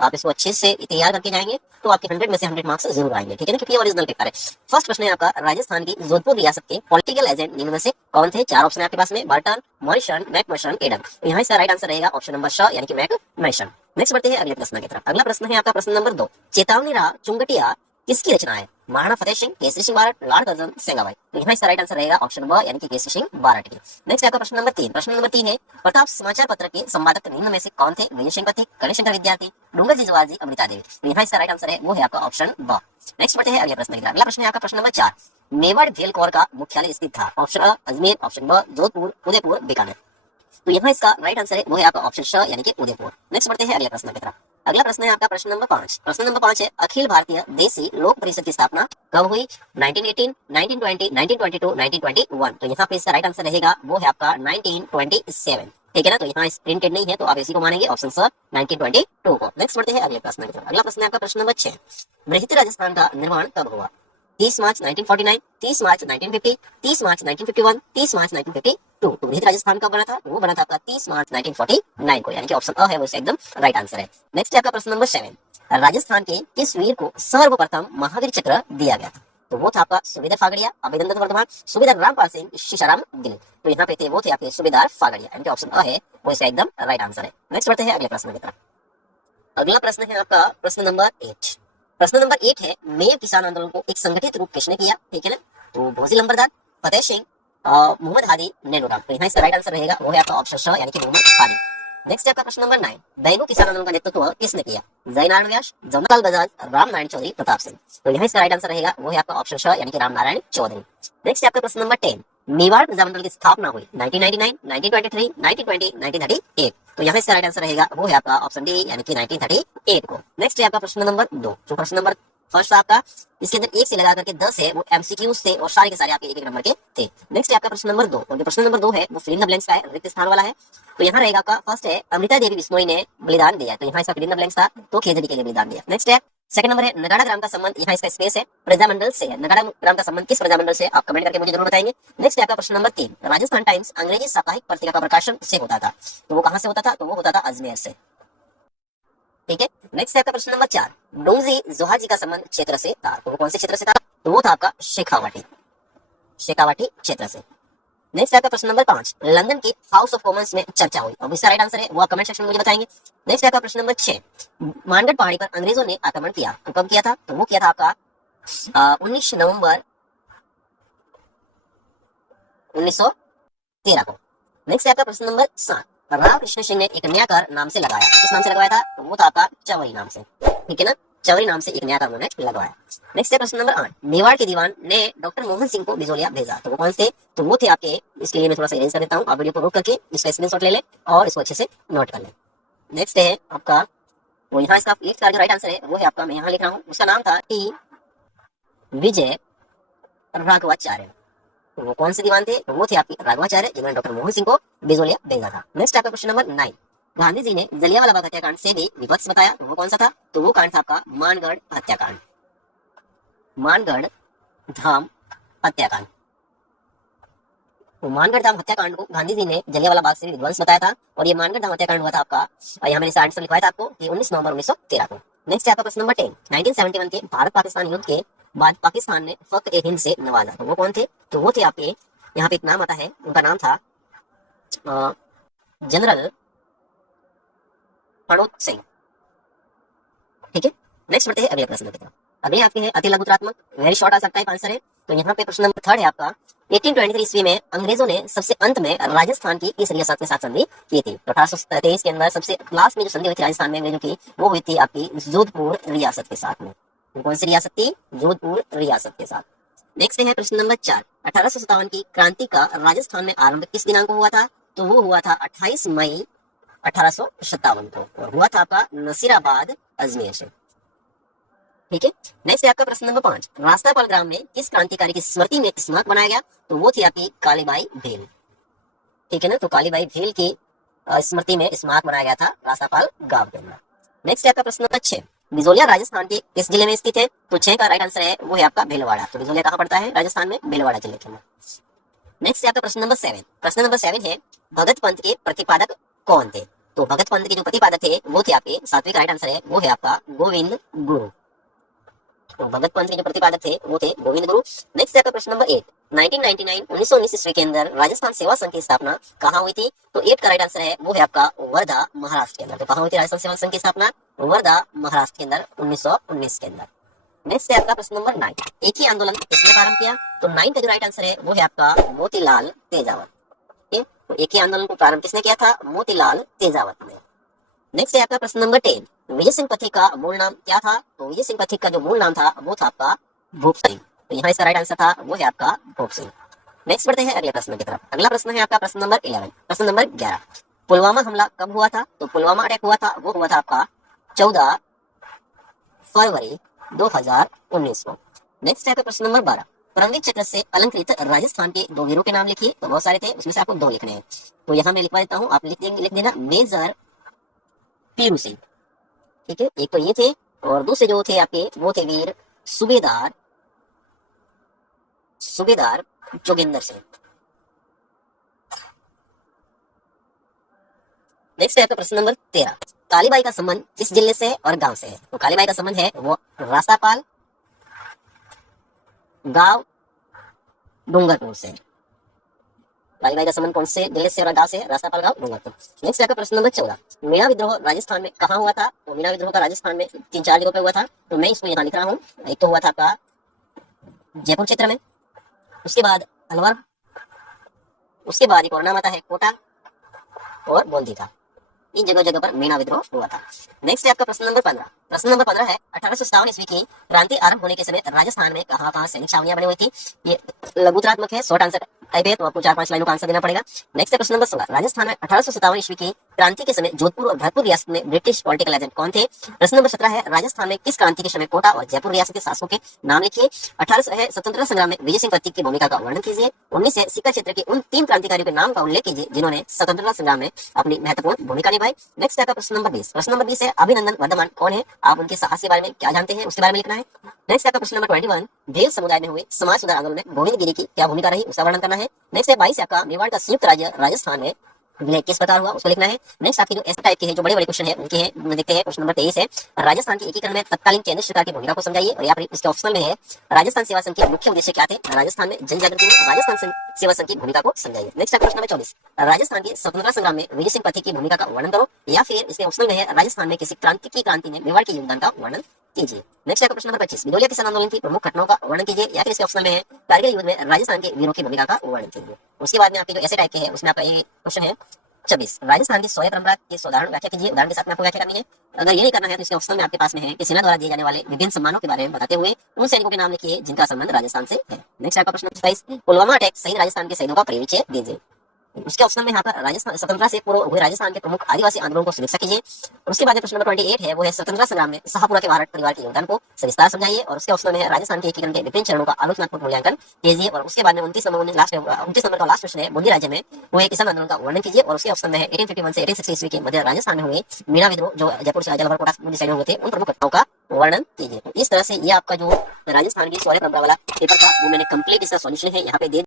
आप इसको अच्छे से तैयार करके जाएंगे तो आपके 100 में से 100 मार्क्स जरूर आएंगे, ठीक है ना, क्योंकि ओरिजिनल पेपर है। फर्स्ट प्रश्न है आपका, राजस्थान की जोधपुर रियासत के पॉलिटिकल एजेंट निम्न में से कौन थे? 4 ऑप्शन है आपके पास में, बर्टन, मॉरिसन, मैकमर्शन, एडम। तो यहाँ इसका राइट आंसर रहेगा ऑप्शन नंबर श यानी कि मैकमर्शन। नेक्स्ट बढ़ते हैं अगले प्रश्न की तरफ। अगला प्रश्न है आपका प्रश्न नंबर 2, चेतावनी राह चुंगटिया किसकी रचना है? Maharana Fateh Singh, Kesari Singh बारट, Lord Curzon, सेंगाबाई। तो यहाँ इसका राइट आंसर रहेगा ऑप्शन ब यानी कि केसरी सिंह बारट की। नेक्स्ट आपका प्रश्न नंबर 3। प्रश्न नंबर 3 है, प्रताप समाचार पत्र के संपादक निम्न में से कौन थे? विजय सिंह पथिक, गणेशंकर विद्यार्थी, डूंगर जिजवाल जी, अमृता देवी। तो यहाँ इसका राइट आंसर है वो है आपका ऑप्शन ब। नेक्स्ट बढ़ते हैं अगले प्रश्न की तरफ। अगला प्रश्न है आपका प्रश्न नंबर 4, मेवाड़ भेल कौर का मुख्यालय स्थित था? ऑप्शन अ अजमेर, ऑप्शन ब जोधपुर, उदयपुर, बीकानेर। तो यहाँ इसका राइट आंसर है वो है आपका ऑप्शन श यानी कि उदयपुर। नेक्स्ट बढ़ते हैं अगले प्रश्न की तरफ। अगला प्रश्न है आपका प्रश्न नंबर 5। प्रश्न नंबर 5 है, अखिल भारतीय देसी लोक परिषद की स्थापना कब हुई? 1918, 1920, 1922, 1921। तो यहाँ पे इसका राइट आंसर रहेगा वो है आपका 1927, ठीक है ना। तो यहाँ प्रिंटेड नहीं है तो आप इसी को मानेंगे ऑप्शन स 1922 को। नेक्स्ट बढ़ते हैं अगले प्रश्न की तरफ। अगला प्रश्न है आपका प्रश्न नंबर 6, बृहत राजस्थान का निर्माण कब हुआ? 30 मार्च 1949, 30 मार्च 1950, 30 मार्च 1951, 30 मार्च 1952। तो बृहद राजस्थान कब बना था? वो बना था आपका 30 मार्च 1949 को, यानी कि ऑप्शन अ है वो एकदम राइट आंसर है। नेक्स्ट है आपका प्रश्न नंबर 7, राजस्थान के किस वीर को सर्वप्रथम महावीर चक्र दिया गया था? तो वो था आपका सूबेदार फागड़िया, अभेदन दत्त वर्धमान, सूबेदार रामपाल सिंह, शीशाराम गिल। तो यहाँ पे थे वो थे आपके सूबेदार फागड़िया, यानी कि ऑप्शन अ है वो इसका एकदम राइट आंसर है। नेक्स्ट बढ़ते हैं अगले प्रश्न की तरफ। अगला प्रश्न है आपका प्रश्न नंबर 8। प्रश्न नंबर 8 है, मेव किसान आंदोलन को एक संगठित रूप किसने किया? ठीक है ना। तो भोजी लंबरदार, फतेह सिंह, मोहम्मद हादी, नेहरूराम। तो यहाँ इसका राइट आंसर रहेगा वो है आपका ऑप्शन श यानी कि मोहम्मद हादी। नेक्स्ट है आपका प्रश्न नंबर 9, दैनिक किसान आंदोलन का नेतृत्व किसने किया? जयनारायण व्यास, जमनालाल बजाज, रामनारायण चौधरी, प्रताप सिंह। तो यहाँ इसका राइट आंसर रहेगा वो है आपका ऑप्शन श यानी कि रामनारायण चौधरी। नेक्स्ट है आपका प्रश्न नंबर 10, मेवाड़ प्रजामंडल की स्थापना हुई 1999, 1923, 1920, 1938। तो यहाँ इसका राइट आंसर रहेगा वो है आपका ऑप्शन डी यानी कि 1938 को। नेक्स्ट है आपका प्रश्न नंबर 2, जो प्रश्न नंबर फर्स्ट आपका इसके अंदर 1 से लगा करके 10 है वो एमसीक्यूज थे और सारे के सारे आपके एक नंबर के थे। नेक्स्ट है आपका प्रश्न नंबर 2, और जो प्रश्न नंबर 2 है वो फिल इन द ब्लैंक्स का है, रिक्त स्थान वाला है। तो यहाँ रहेगा आपका फर्स्ट है, अमृता देवी बिश्नोई ने बलिदान दिया, तो यहाँ इसका फिल इन द ब्लैंक्स था, तो खेजड़ी के लिए बलिदान दिया। नेक्स्ट है सेकंड नंबर है, नगाड़ा ग्राम का संबंध, यहाँ इसका स्पेस है, प्रजामंडल से है। नगाड़ा ग्राम का संबंध किस प्रजामंडल से? आप कमेंट करके मुझे जरूर बताएंगे। नेक्स्ट है आपका प्रश्न नंबर 3, राजस्थान टाइम्स अंग्रेजी साप्ताहिक पत्रिका का प्रकाशन से होता था, तो वो कहां से होता था? तो वो होता था अजमेर से, ठीक है। नेक्स्ट है आपका प्रश्न नंबर 4, डोंगजी जोहाजी का संबंध क्षेत्र से था, तो वो कौन से क्षेत्र से था? तो वो था आपका शेखावाटी क्षेत्र से। नेक्स्ट आपका प्रश्न नंबर 5, लंदन के हाउस ऑफ कॉमन्स में चर्चा हुई, अब इसका राइट आंसर है वो आप कमेंट सेक्शन में मुझे बताएंगे। नेक्स्ट आपका प्रश्न नंबर 6, मानगढ़ पहाड़ी पर अंग्रेजों ने आक्रमण किया, तो कब किया था? तो वो किया था आपका 19 नवंबर 1913 को। नेक्स्ट है आपका प्रश्न नंबर 7, रामकृष्ण सिंह ने एक नया कार नाम से लगाया, किस नाम से लगवाया था? तो वो था आपका चवरी नाम से, ठीक है ना, चवरी नाम से एक नया कार उन्होंने लगवाया। नेक्स्ट है प्रश्न नंबर 8, मेवाड़ के दीवान ने डॉक्टर मोहन सिंह को बिजोलिया भेजा, तो वो कौन थे? तो वो थे आपके, इसके लिए मैं थोड़ा सा अरेंज कर देता हूँ, आप वीडियो को रोक करके इसका स्क्रीनशॉट ले लें और इसको अच्छे से नोट कर लें। नेक्स्ट है आपका वो यहाँ इसका एक का जो राइट आंसर है वो है आपका, मैं यहाँ लिख रहा हूँ, उसका नाम था टी विजय राघवाचार्य। तो वो कौन से दीवान थे? तो वो थे आपके राघवाचार्य, जिन्होंने डॉक्टर मोहन सिंह को बिजोलिया भेजा था। नेक्स्ट आपका क्वेश्चन नंबर 9, गांधी जी ने जलियांवाला बाग हत्याकांड से भी विपक्ष बताया, तो वो कौन सा था? तो वो कांड था आपका मानगढ़ हत्याकांड, मानगढ़ धाम हत्याकांड। तो मानगढ़ धाम हत्याकांड को गांधी जी ने जलियांवाला बाग से भी विध्वंस बताया था, और ये मानगढ़ धाम हत्याकांड हुआ था आपका, यहाँ मैंने आंसर लिखवाया था आपको कि 19 नवंबर 1913 को। नेक्स्ट है आपका प्रश्न नंबर 10, 1971 के भारत पाकिस्तान युद्ध के बाद पाकिस्तान ने फख्र ए हिंद से नवाजा, तो वो कौन थे? तो वो थे आपके, यहाँ पे एक नाम आता है, उनका नाम था जनरल प्रणोत सिंह, ठीक है। नेक्स्ट बढ़ते हैं अगले प्रश्न की तरफ। अगले आपके हैं अति लघुत्रात्मक, वेरी शॉर्ट आ सकता है आंसर है। तो यहाँ पे प्रश्न नंबर 3 है आपका, 1823 ईस्वी में अंग्रेजों ने सबसे अंत में राजस्थान की किस रियासत के साथ संधि की थी? तो 1823 के अंदर सबसे लास्ट में जो संधि हुई थी राजस्थान में अंग्रेजों की, वो हुई थी आपकी जोधपुर रियासत के साथ में। तो कौन सी रियासत थी? जोधपुर रियासत के साथ। नेक्स्ट है प्रश्न नंबर 4, 1857 की क्रांति का राजस्थान में आरंभ किस दिनांक को हुआ था? तो वो हुआ था 28 मई 1857 को, और हुआ था आपका नसीराबाद अजमेर से, ठीक है। नेक्स्ट है आपका प्रश्न नंबर 5, रास्तापाल ग्राम में किस क्रांतिकारी की स्मृति में स्मारक बनाया गया? तो वो थी आपकी कालीबाई भेल, ठीक है ना। तो कालीबाई भेल की स्मृति में स्मारक बनाया गया था रास्तापाल गांव के अंदर। नेक्स्ट है आपका प्रश्न नंबर 6, बिजोलिया राजस्थान के किस जिले में स्थित है? तो 6 का राइट आंसर है वो है आपका भीलवाड़ा। तो बिजोलिया कहाँ पड़ता है? राजस्थान में, भीलवाड़ा जिले के अंदर। नेक्स्ट है आपका प्रश्न नंबर 7, प्रश्न नंबर 7 है, भगत पंथ के प्रतिपादक कौन थे? तो भगत पंथ के जो प्रतिपादक थे वो थे आपके, सात्विक राइट आंसर है, वो है आपका गोविंद गुरु। तो भगत पंथ के जो प्रतिपादक थे वो थे गोविंद गुरु। नेक्स्ट है आपका प्रश्न नंबर 8, 1999 1919 ईस्वी के अंदर राजस्थान सेवा संघ की स्थापना कहाँ हुई थी? तो 8 का राइट आंसर है वो है आपका वर्धा महाराष्ट्र के अंदर। तो कहाँ हुई थी राजस्थान सेवा संघ की स्थापना? वर्धा महाराष्ट्र के अंदर 1919 के अंदर। नेक्स्ट है आपका प्रश्न नंबर 9, एक ही आंदोलन किसने प्रारंभ किया? तो 9 का जो राइट आंसर है वो है आपका मोतीलाल तेजावत। ठीक, तो एक ही आंदोलन को प्रारंभ किसने किया था? मोतीलाल तेजावत ने। नेक्स्ट है आपका प्रश्न नंबर 10, विजय सिंह पथिक का मूल नाम क्या था? तो विजय सिंह पथिक का जो मूल नाम था वो था आपका भूप सिंह। तो यहाँ इसका राइट आंसर था वो है आपका भूप सिंह। नेक्स्ट बढ़ते हैं अगले प्रश्न की तरफ। अगला प्रश्न है आपका प्रश्न नंबर 11। प्रश्न नंबर 11, पुलवामा हमला कब हुआ था? तो पुलवामा अटैक हुआ था वो हुआ था आपका 14 फरवरी 2019 को। नेक्स्ट है प्रश्न नंबर 12, परमवीर चक्र से अलंकृत राजस्थान के 2 वीरों के नाम लिखिए। तो बहुत सारे थे, उसमें से आपको 2 लिखने हैं। तो यहाँ मैं लिखवा देता हूँ, आप लिख देना मेजर पीरू सिंह। ठीक है, एक तो ये थे और दूसरे जो थे आपके वो थे वीर सूबेदार जोगिंदर सिंह। नेक्स्ट है आपका प्रश्न नंबर 13, कालीबाई का संबंध किस जिले से और गांव से है? तो कालीबाई का संबंध है वो रास्तापाल गांव डूंगरपुर से। कालीबाई का संबंध कौन से जिले से और गांव से? रास्तापाल गांव डूंगरपुर। नेक्स्ट आपका प्रश्न नंबर 14, मीणा विद्रोह राजस्थान में कहाँ हुआ था? तो मीणा विद्रोह का राजस्थान में 3-4 जगह पे हुआ था। तो मैं इसको यहाँ लिख रहा हूँ। एक तो हुआ था आपका जयपुर क्षेत्र में, उसके बाद अलवर, उसके बाद एक और नाम आता है कोटा और बूंदी का। इन जगह पर मीणा विद्रोह हुआ था। नेक्स्ट है आपका प्रश्न नंबर 15। प्रश्न नंबर 15 है 1857 ईस्वी की क्रांति आरंभ होने के समय राजस्थान में कहाँ सैनिक छावनियां बनी हुई थी? ये लघुत्रात्मक है, शॉर्ट आंसर टाइप है, तो आपको 4-5 लाइनों का आंसर देना पड़ेगा। नेक्स्ट है प्रश्न नंबर 16, राजस्थान में 1857 ईस्वी की क्रांति के समय जोधपुर और भरतपुर रियासत में ब्रिटिश पॉलिटिकल एजेंट कौन थे? प्रश्न नंबर 17 है राजस्थान में किस क्रांति के समय कोटा और जयपुर रियासत के शासकों के नाम लिखिए। 18 है स्वतंत्रता संग्राम में विजय सिंह पथिक की भूमिका का वर्णन कीजिए। 19 है सिक्का क्षेत्र के उन 3 क्रांतिकारियों के नाम का उल्लेख कीजिए जिन्होंने स्वतंत्रता संग्राम में अपनी महत्वपूर्ण भूमिका निभाई। नेक्स्ट है प्रश्न नंबर 20। प्रश्न नंबर 20 है अभिनंदन वर्धमान कौन है? आप उनके साहस के बारे में क्या जानते हैं उसके बारे में लिखना है। नेक्स्ट है प्रश्न नंबर 21, भेल समुदाय में हुए समाज सुधार आंदोलन में गोविंद गिरी की क्या भूमिका रही उसका वर्णन करना है। नेक्स्ट है 22 आपका मेवाड़ का संयुक्त राज्य राजस्थान में विलय किस प्रकार हुआ उसको लिखना है। नेक्स्ट आपके जो ऐसे टाइप के हैं जो बड़े क्वेश्चन है उनके हैं, देखते हैं। प्रश्न नंबर 23 है राजस्थान के एकीकरण में तत्कालीन केंद्र सरकार की भूमिका को समझाइए। और यहाँ पर इसके ऑप्शन में है राजस्थान सेवा संघ के मुख्य उद्देश्य क्या थे? राजस्थान में जन जागृति में राजस्थान सेवा संघ की भूमिका को समझाइए। नेक्स्ट प्रश्न नंबर 24, राजस्थान के स्वतंत्रता संग्राम में विजय सिंह पथिक की भूमिका का वर्णन करो। या फिर इसके ऑप्शन में है राजस्थान में किसी क्रांति में मेवाड़ के योगदान का वर्णन कीजिए। नेक्स्ट आपका प्रश्न नंबर 25, विदोलिया किसान आंदोलन की प्रमुख घटनाओं का वर्णन कीजिए। या फिर इसके ऑप्शन में है कारगिल युद्ध में राजस्थान के वीरों की भूमिका का वर्णन कीजिए। उसके बाद में आपके जो ऐसे टाइप के हैं उसमें आपका ये क्वेश्चन है 26, राजस्थान की शौर्य परंपरा की साधारण व्याख्या कीजिए। उदाहरण के साथ में आपको व्याख्या करनी है। अगर ये नहीं करना है तो इसके ऑप्शन में आपके पास में है कि सेना द्वारा दिए जाने वाले विभिन्न सम्मानों के बारे में बताते हुए उन सैनिकों के नाम लिखिए जिनका संबंध राजस्थान से है। नेक्स्ट आपका प्रश्न 27, पुलवामा अटैक शहीद राजस्थान के शहीदों का परिचय दीजिए। उसके ऑप्शन में यहाँ पर राजस्थान स्वतंत्रता से पूर्व हुए राजस्थान के प्रमुख आदिवासी आंदोलन को समीक्षा कीजिए। उसके बाद प्रश्न नंबर 28 है वो है स्वतंत्रता संग्राम में शाहपुरा के वारट परिवार के योगदान को सविस्तार समझाइए। और उसके ऑप्शन में है राजस्थान के एकीकरण के विभिन्न चरणों का आलोचनात्मक मूल्यांकन कीजिए। और उसके बाद में 29 नंबर का लास्ट प्रश्न है बुंदी राज्य में हुए किसान आंदोलन का वर्णन कीजिए। और उसके ऑप्शन में है 1851 से 1860 ईस्वी के मध्य राजस्थान में हुए मीणा विद्रोह जो जयपुर से जलवर कोटा बुंदी साइड में हुए थे उन प्रमुख घटनाओं का वर्णन कीजिए। तो इस तरह से ये आपका जो राजस्थान की शौर्य परंपरा वाला पेपर था वो मैंने कंप्लीट इसका सॉल्यूशन है यहाँ पे दे